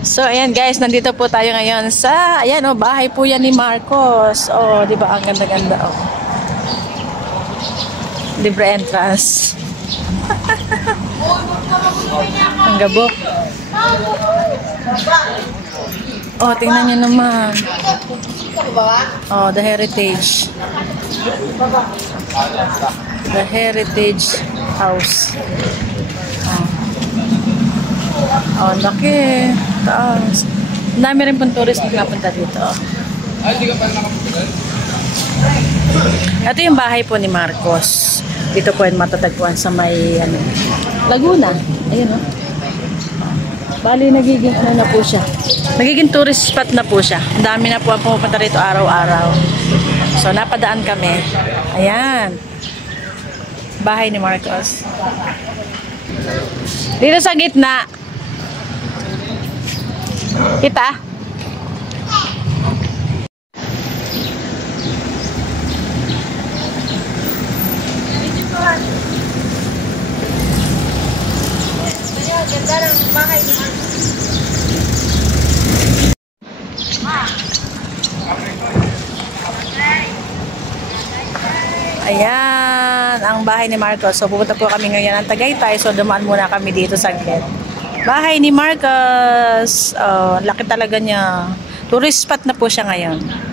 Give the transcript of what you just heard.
So, ayan guys, nandito po tayo ngayon sa, ayan oh, bahay po yan ni Marcos. Oh, di ba? Ang ganda-ganda oh. Libre entrance. Ang gabok. Oh, tingnan nyo naman. Oh, the heritage. The heritage house. Oh, laki. Taas. Ang dami rin pong tourist na napunta dito. Ito yung bahay po ni Marcos. Dito po yung matatagpuan sa may Laguna. Ayun oh. Bali, nagiging ano na po siya. Nagiging tourist spot na po siya. Ang dami na po ang pumupunta rito araw-araw. So, napadaan kami. Ayan. Bahay ni Marcos. Dito sa gitna. Kita. Ganda ng bahay ni Marcos. Ayan, ang bahay ni Marcos. So, pupunta po kami ngayon ng Tagaytay. So, dumaan muna kami dito sa gate. Bahay ni Marcos. Oh, laki talaga niya. Tourist spot na po siya ngayon.